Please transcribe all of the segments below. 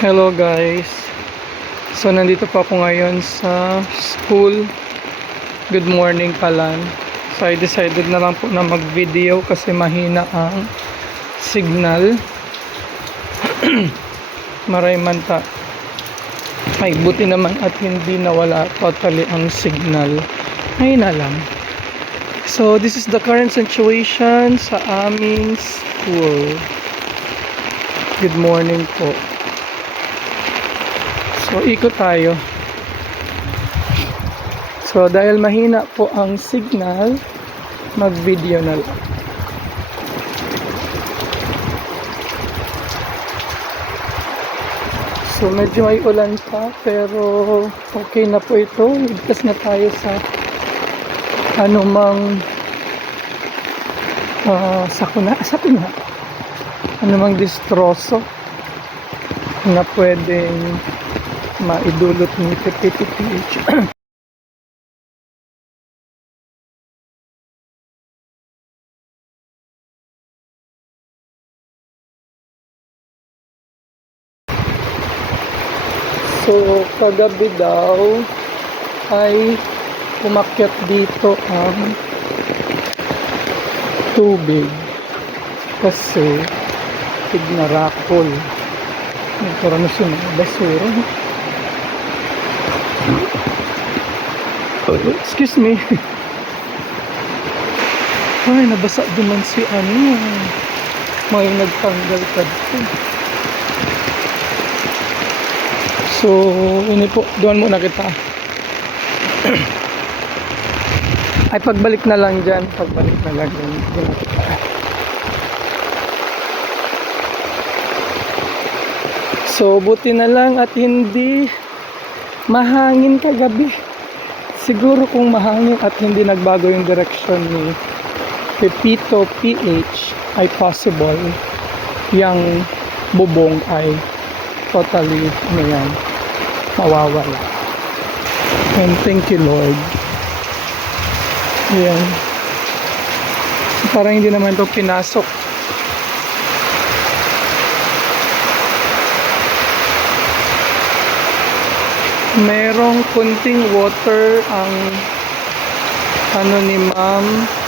Hello guys. So nandito pa ako ngayon sa school. Good morning pala. So I decided na lang po na mag-video kasi mahina ang signal. Maray man ta. Ay buti naman at hindi nawala totally ang signal. Mahina lang. So this is the current situation sa aming school. Good morning po. So ikot tayo. So dahil mahina po ang signal, mag-video na lang. So medyo may ulan pa pero okay na po ito. Ligtas na tayo sa anumang sakuna anumang distroso na pwedeng maidulot ni PPTPH. So kagabi daw ay umakyat dito ang tubig kasi tignarakol nagkaroon na siya ng basura. Excuse me. Ay, nabasa duman si may nagtanggal ka dito. So, ini po, doon muna kita. Ay, pagbalik na lang dyan. Pagbalik na lang dyan. Doon kita. So, buti na lang at hindi mahangin kagabi. Siguro kung mahangin at hindi nagbago yung direksyon ni Pepito PH ay possible yung bubong ay totally mawawala. And thank you Lord. Ayan. So, parang hindi naman ito pinasok. Merong kunting water ang ni Ma'am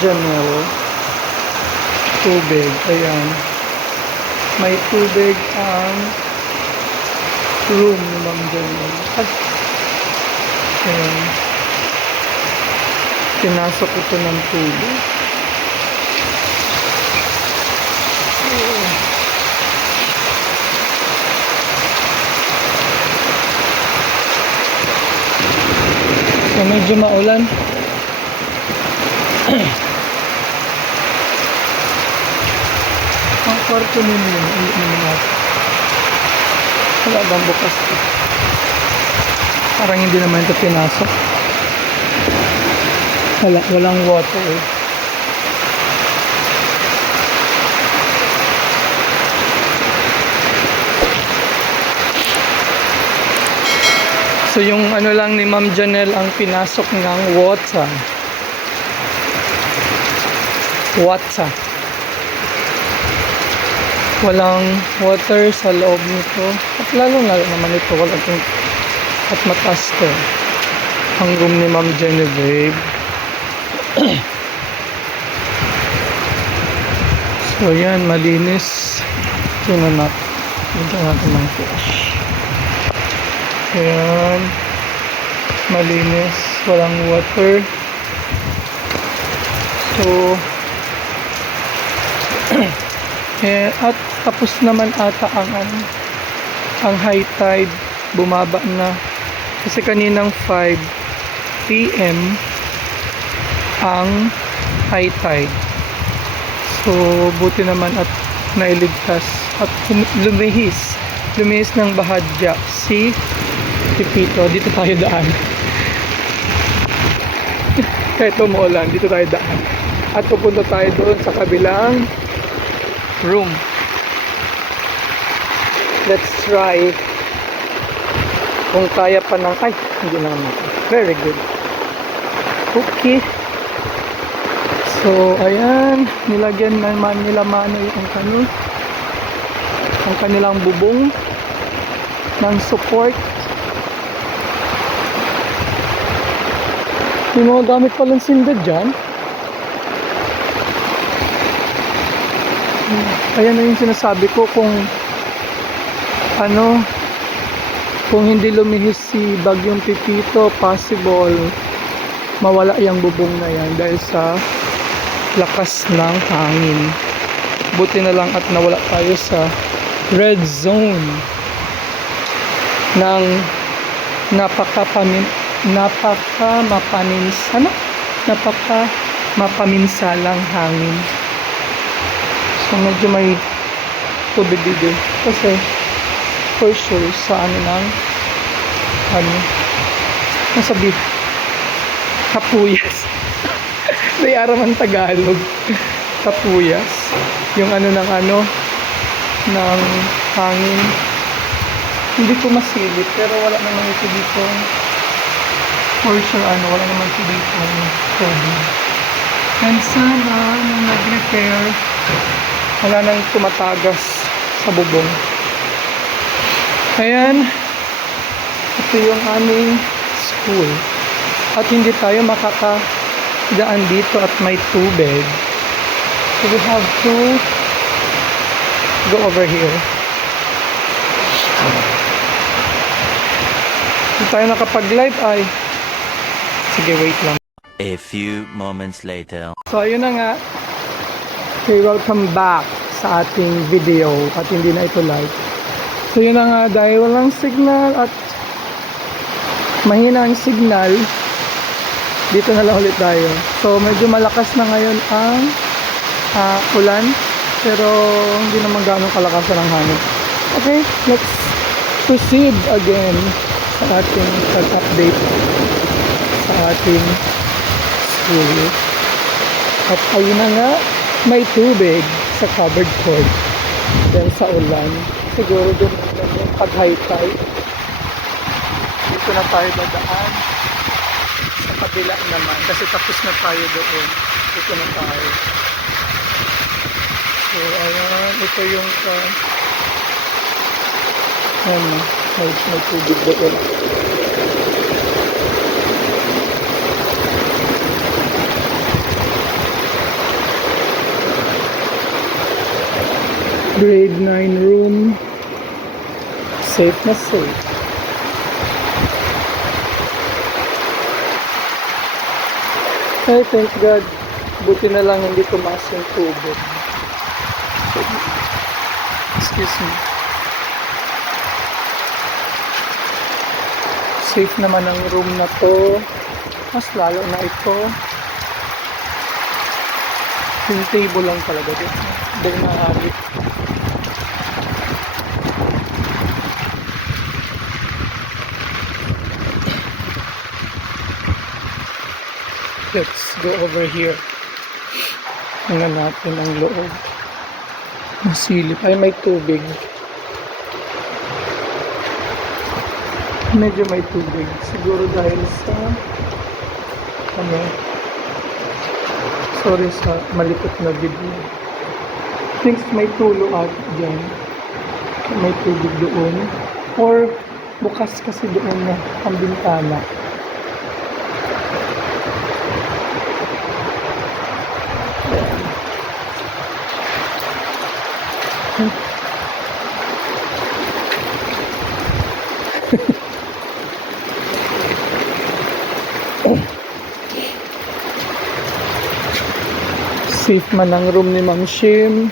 Janelle. Tubig. Ayan. May tubig ang room ni Ma'am Janelle. Ayan. Pinasok ito ng tubig. So medyo maulan. Ang kwarto ninyo, wala bang bukas ito? Parang hindi naman ito pinasok. Walang water eh. So yung lang ni Ma'am Janelle ang pinasok ng water. Walang water sa loob nito. At lalo naman ito at mataas to. Ang room ni Ma'am Genevieve. So yan, malinis. Tingnan natin ng flash. Ayan, malinis, walang water. So at tapos naman ata ang high tide, bumaba na kasi kaninang 5 PM ang high tide. So buti naman at nailigtas at lumihis ng bahadya si Pepito. Dito tayo daan. Kahit umuulan, dito tayo daan. At pupunta tayo doon sa kabilang room. Let's try kung kaya pa ng hindi naman. Very good. Okay. So ayan, nilagyan naman nila mano yung kanilang bubong. ng support. May mga gamit palang singgad dyan. Ayan na yung sinasabi ko, kung hindi lumihis si Bagyong Pipito, possible mawala yung bubong na yan dahil sa lakas ng hangin. Buti na lang at nawala tayo sa red zone ng napakamapaminsalang hangin. So medyo may tubig dito kasi for sure sa nasabi kapuyas. May araman Tagalog. Kapuyas. Yung ng hangin. Hindi ko masilip pero wala naman ito dito. For sure wala naman ito dito tubig. And sana nung nag-repair wala nang tumatagas sa bubong. Ayan. Ito yung aming school. At hindi tayo makakadaan dito at may tubig. So we have to go over here. Hindi tayo nakapag-live ay. Sige, wait lang. A few moments later. So ayun na nga. Okay, welcome back sa ating video at hindi na ito live. So yun na nga, dahil walang signal at mahina ang signal, dito na lang ulit tayo. So medyo malakas na ngayon ang ulan, pero hindi naman gano'ng kalakasan ng hangin. Okay, let's proceed again sa ating pag-update sa ating school. At ayun na nga, may tubig sa covered court dahil sa ulan. Siguro din yung pag-high tide. Dito na tayo dadaan sa kabila naman kasi tapos na tayo doon. Dito na tayo. So ayan, ito yung may tubig doon. Grade 9 room. Safe na safe. Ay, thank God. Buti na lang hindi tumaas yung tubig. Excuse me. Safe naman ang room na to. Mas lalo na ito. Yung table lang talaga dito. Dahil maaari. Let's go over here. Tingnan natin ang loob. Masilip. Ay, may tubig. Medyo may tubig. Siguro dahil sa sorry sa malikot na video. Thinks may tulo at dyan. May tubig doon. Or bukas kasi doon na ang bintana. Safe man ang room ni Ma'am Shim.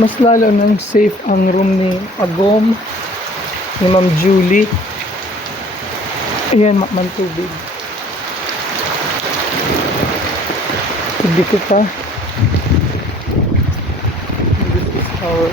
Mas lalo nang safe ang room ni Agom, ni Ma'am Julie. Ayan, man tubig. Dito pa. This is our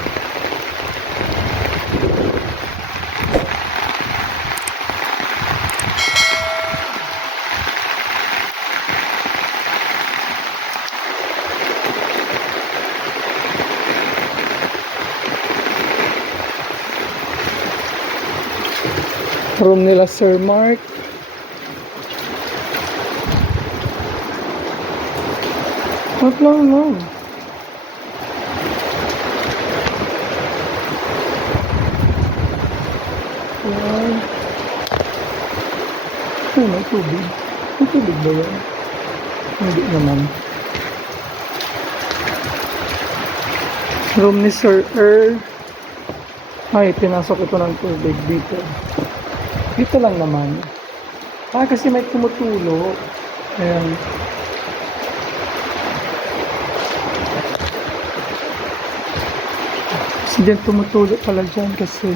room nila Sir Mark. Wait lang. Ay, may tubig. May tubig ba yan? Hindi naman. Room ni Sir Er. Ay, pinasok ito ng tubig dito. Dito lang naman. Ah, kasi may tumutulo. Ayan. Kasi dyan tumutulo pala dyan kasi.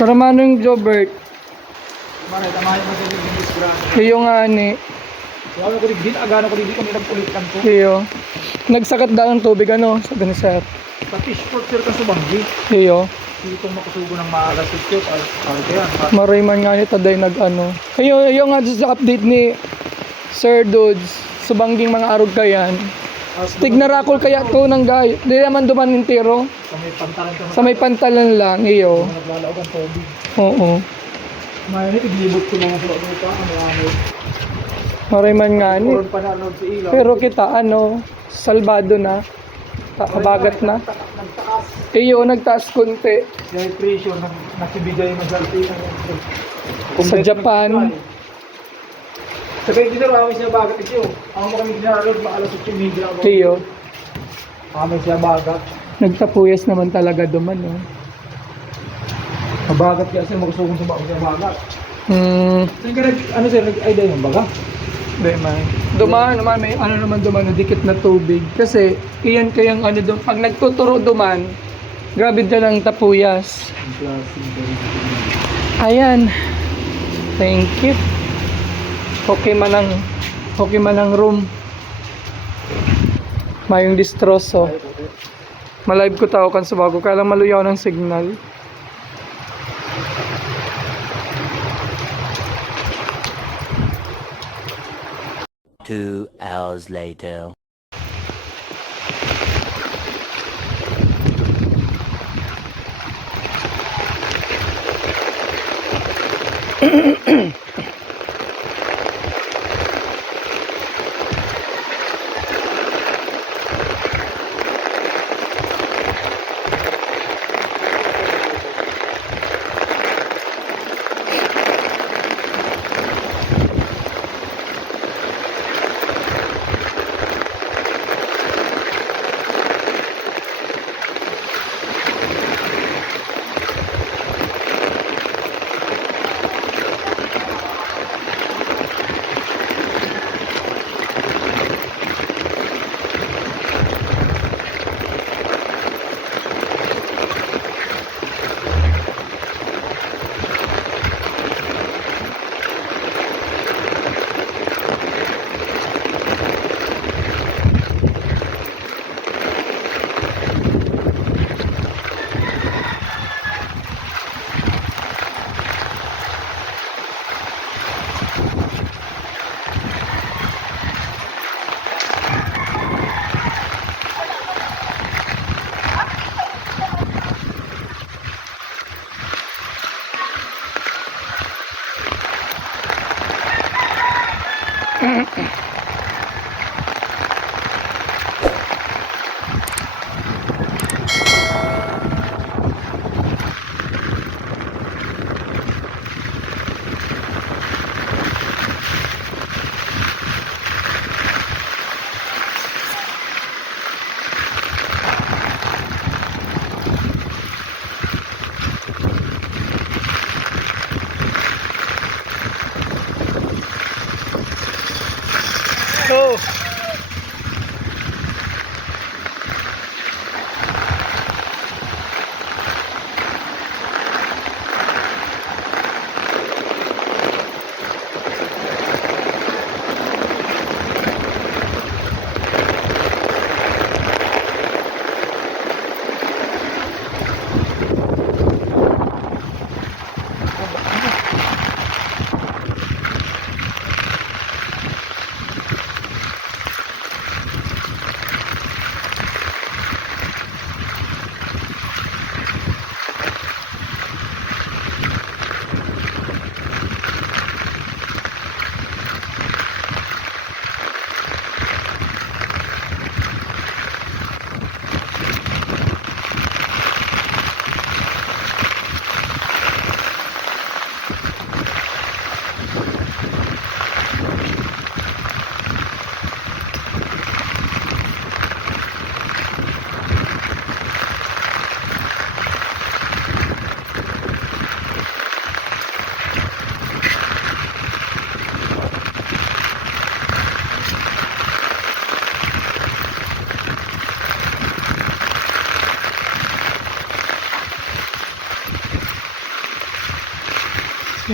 Para manong Jobert. Mare, tamahin mo sa bilis grado. Iyo nga ni. Wala ko din, agano ko din kami nagpulitan ko. Iyo. Nagsakat daw ng tubig ano, sabi ni Sir. Sa fishport sir ka sa banggi. Iyo. Hindi ko makusugo ng maalas ito. Kaya, Maray man nga ni Taday nag ano. Iyo nga sa update ni Sir Dudes. Subangging mga arog kayan. Stig na rakol kaya to ng gayo. Di naman duman nintiro. sa may pantalan ka Sa may pantalan lang, iyo. naglalaog ang tubig. Oo. Mayroon iglibot ko mga sa pa. Ano. Maray man nga ni. Meron pa na ano sa ilaw. Pero kita ano, salbado na. Kabagat na. Nagtaas. Iyo, nagtaas konti. Dahil presyo nakibigay mo sa altin. Sa Japan. Sabi dito kami siya bagat ito. Ako mo kami ginaralog maalas 8:30 ako. Iyo, Kami siya bagat. nagtapuyas naman talaga duman, no? Mabagat kasi magusugong sa siya bagat. Hindi Ano sir, nag-idea yung baga? man. Duman naman, may ano naman duman, dikit na tubig. Kasi, iyan kayang ano doon, pag nagtuturo duman, grabe dyan ang tapuyas. Ayan. Thank you. Okay man ang room. Mayong distroso. Malive ko tao kan sa bago, kaya lang maluyaw ng signal. Two hours later.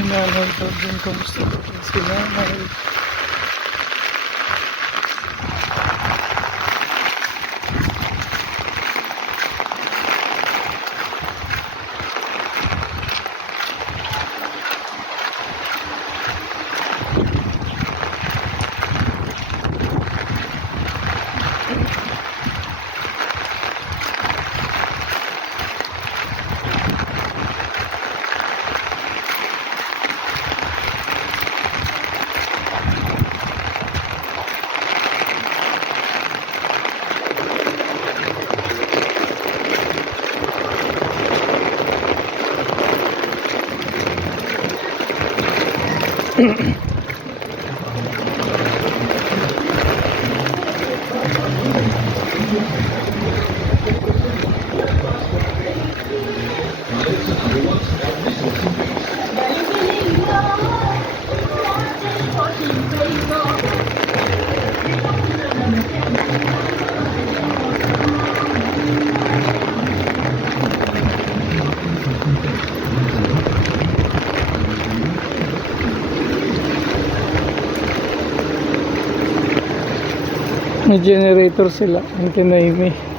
si Nanay Robin. Kamusta po si Nanay? May generator sila, Antinaimi.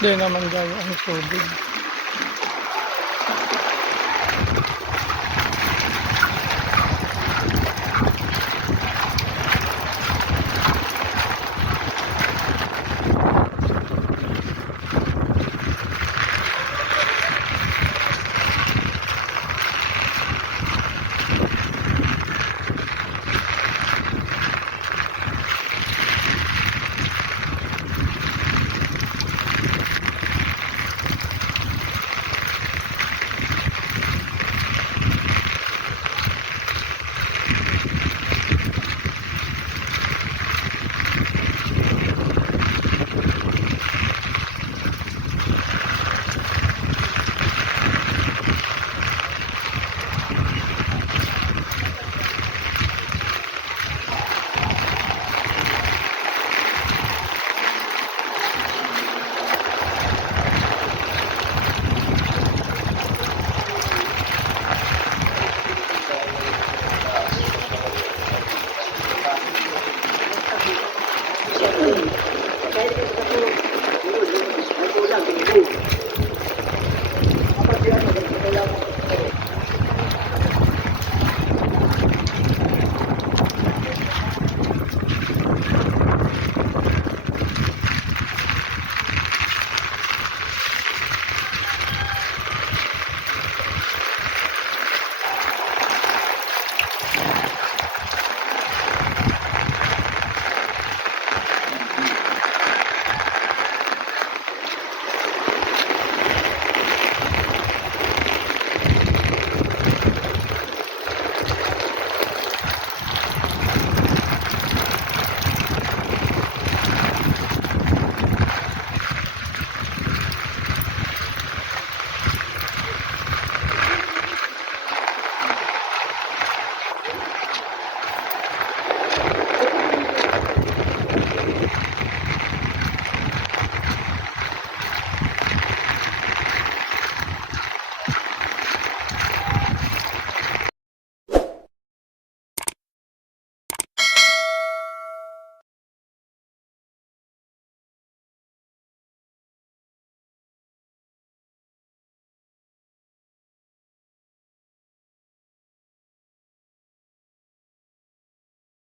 Hindi naman gaya ang tubig.